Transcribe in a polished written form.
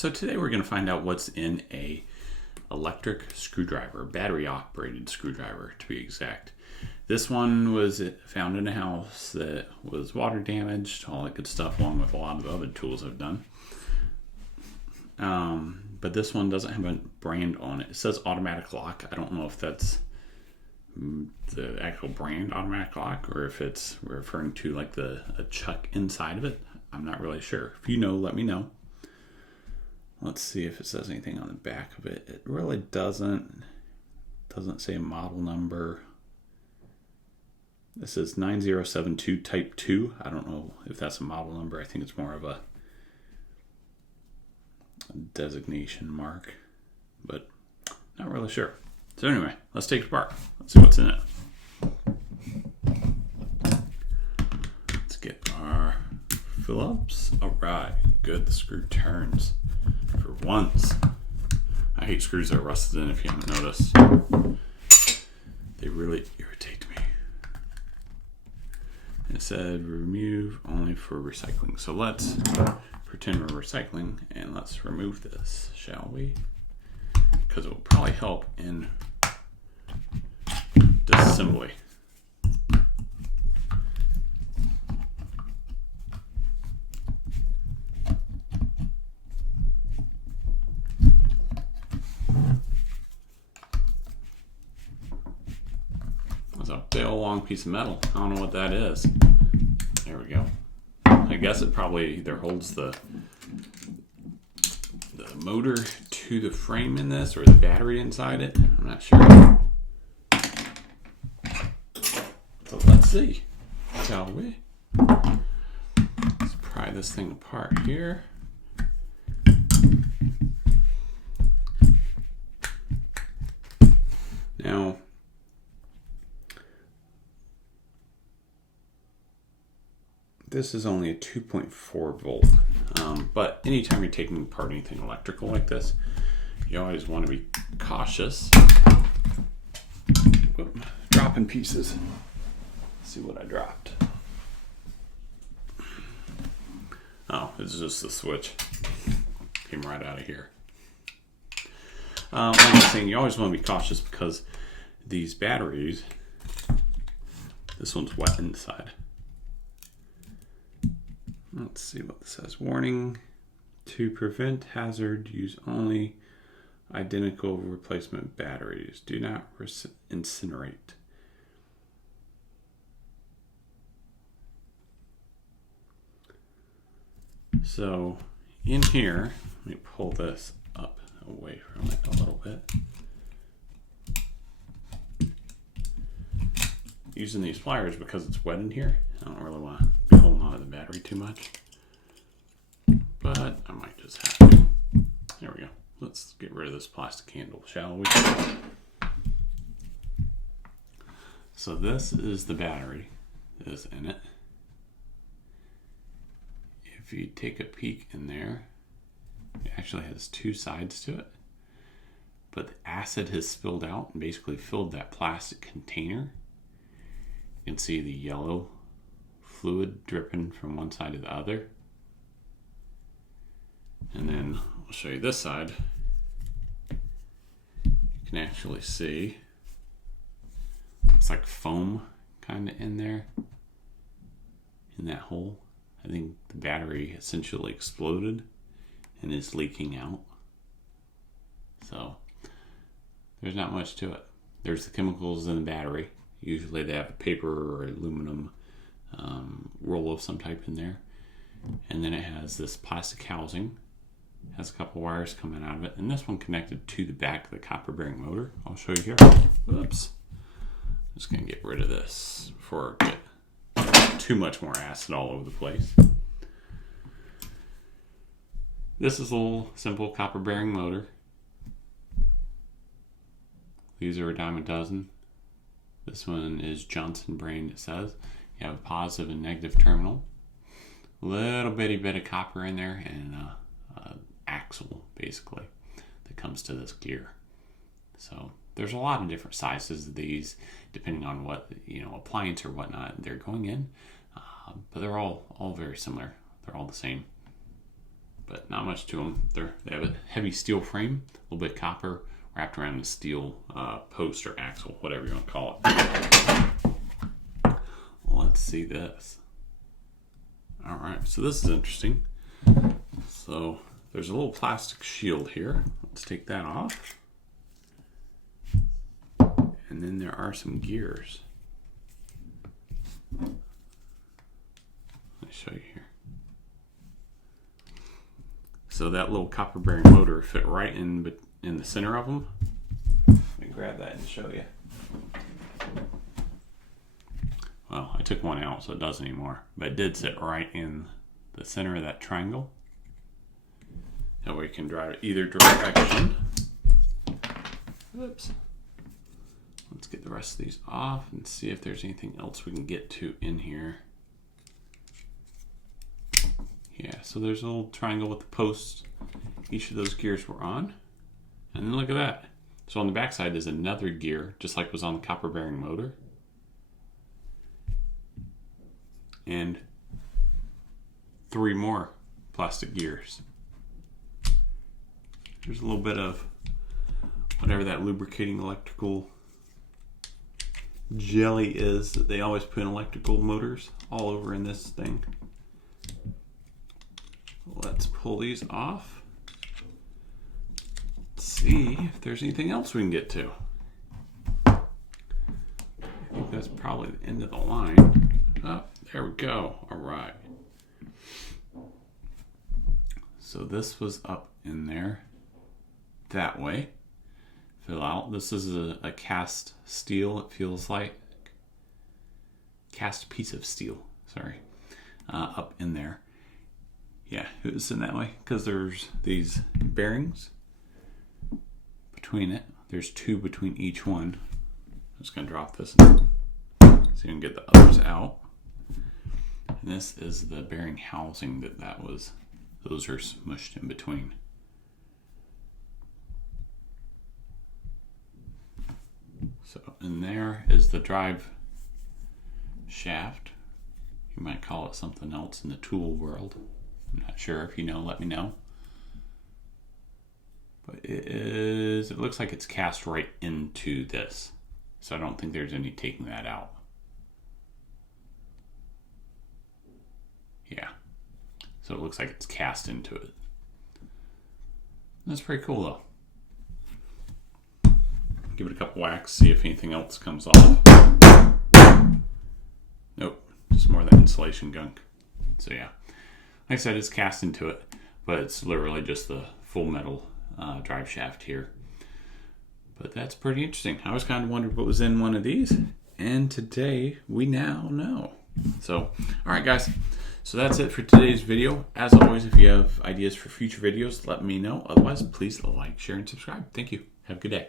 So today we're going to find out what's in a electric screwdriver, battery operated screwdriver to be exact. This one was found in a house that was water damaged, all that good stuff, along with a lot of the other tools I've done. But this one doesn't have a brand on it. It says automatic lock. I don't know if that's the actual brand automatic lock or if it's referring to like a chuck inside of it. I'm not really sure. If you know, let me know. Let's see if it says anything on the back of it. It really doesn't say a model number. This is 9072 Type 2. I don't know if that's a model number. I think it's more of a designation mark, but not really sure. So anyway, let's take it apart. Let's see what's in it. Let's get our Phillips. All right, good. The screw turns for once. I hate screws that are rusted in, if you haven't noticed. They really irritate me. And it said remove only for recycling. So let's pretend we're recycling and let's remove this, shall we? Because it will probably help in disassembly. That's a big old long piece of metal. I don't know what that is. There we go. I guess it probably either holds the motor to the frame in this or the battery inside it. I'm not sure. So let's see, shall we? Let's pry this thing apart here. Now, this is only a 2.4 volt, but anytime you're taking apart anything electrical like this, you always want to be cautious. Whoop, dropping pieces. Let's see what I dropped. Oh, it's just the switch. Came right out of here. Like I was saying, you always want to be cautious because these batteries, this one's wet inside. Let's see what this says. Warning, to prevent hazard, use only identical replacement batteries. Do not incinerate. So in here, let me pull this up away from it a little bit. Using these pliers because it's wet in here. I don't really want to be holding on to the battery too much, but I might just have to. There we go. Let's get rid of this plastic handle, shall we? So this is the battery that is in it. If you take a peek in there, it actually has two sides to it, but the acid has spilled out and basically filled that plastic container. You can see the yellow fluid dripping from one side to the other. And then I'll show you this side. You can actually see it's like foam kind of in there, in that hole. I think the battery essentially exploded and is leaking out. So there's not much to it. There's the chemicals in the battery. Usually they have a paper or aluminum roll of some type in there. And then it has this plastic housing. It has a couple wires coming out of it. And this one connected to the back of the copper bearing motor. I'll show you here. Whoops. I'm just going to get rid of this before I get too much more acid all over the place. This is a little simple copper bearing motor. These are a dime a dozen. This one is Johnson brand, it says. You have a positive and negative terminal. A little bitty bit of copper in there and an axle, basically, that comes to this gear. So there's a lot of different sizes of these, depending on what, appliance or whatnot they're going in. But they're all very similar. They're all the same. but not much to them. They have a heavy steel frame, a little bit copper wrapped around the steel post or axle, whatever you want to call it. Let's see this. All right, so this is interesting. So there's a little plastic shield here. Let's take that off. And then there are some gears. Let me show you here. So that little copper bearing motor fit right in the center of them. Let me grab that and show you. Well, I took one out so it doesn't anymore, but it did sit right in the center of that triangle. That way you can drive either direction. Oops. Let's get the rest of these off and see if there's anything else we can get to in here. Yeah, so there's a little triangle with the posts. Each of those gears were on. And then look at that. So on the back side is another gear, just like was on the copper bearing motor. And 3 more plastic gears. There's a little bit of whatever that lubricating electrical jelly is that they always put in electrical motors all over in this thing. Let's pull these off. Let's see if there's anything else we can get to. I think that's probably the end of the line. Oh, there we go. All right. So this was up in there that way. Fill out. This is a cast steel, it feels like. Cast piece of steel, sorry. Up in there. Yeah, it was in that way because there's these bearings between it. There's 2 between each one. I'm just going to drop this so you can get the others out. And this is the bearing housing those are smushed in between. So in there is the drive shaft. You might call it something else in the tool world. I'm not sure. If you know, let me know. But it looks like it's cast right into this. So I don't think there's any taking that out. Yeah. So it looks like it's cast into it. That's pretty cool though. Give it a couple whacks, see if anything else comes off. Nope, just more of that insulation gunk. So yeah, like I said, it's cast into it, but it's literally just the full metal drive shaft here. But that's pretty interesting. I always kind of wondered what was in one of these, and today we now know. So, all right guys, so that's it for today's video. As always, if you have ideas for future videos, let me know. Otherwise, please like, share, and subscribe. Thank you. Have a good day.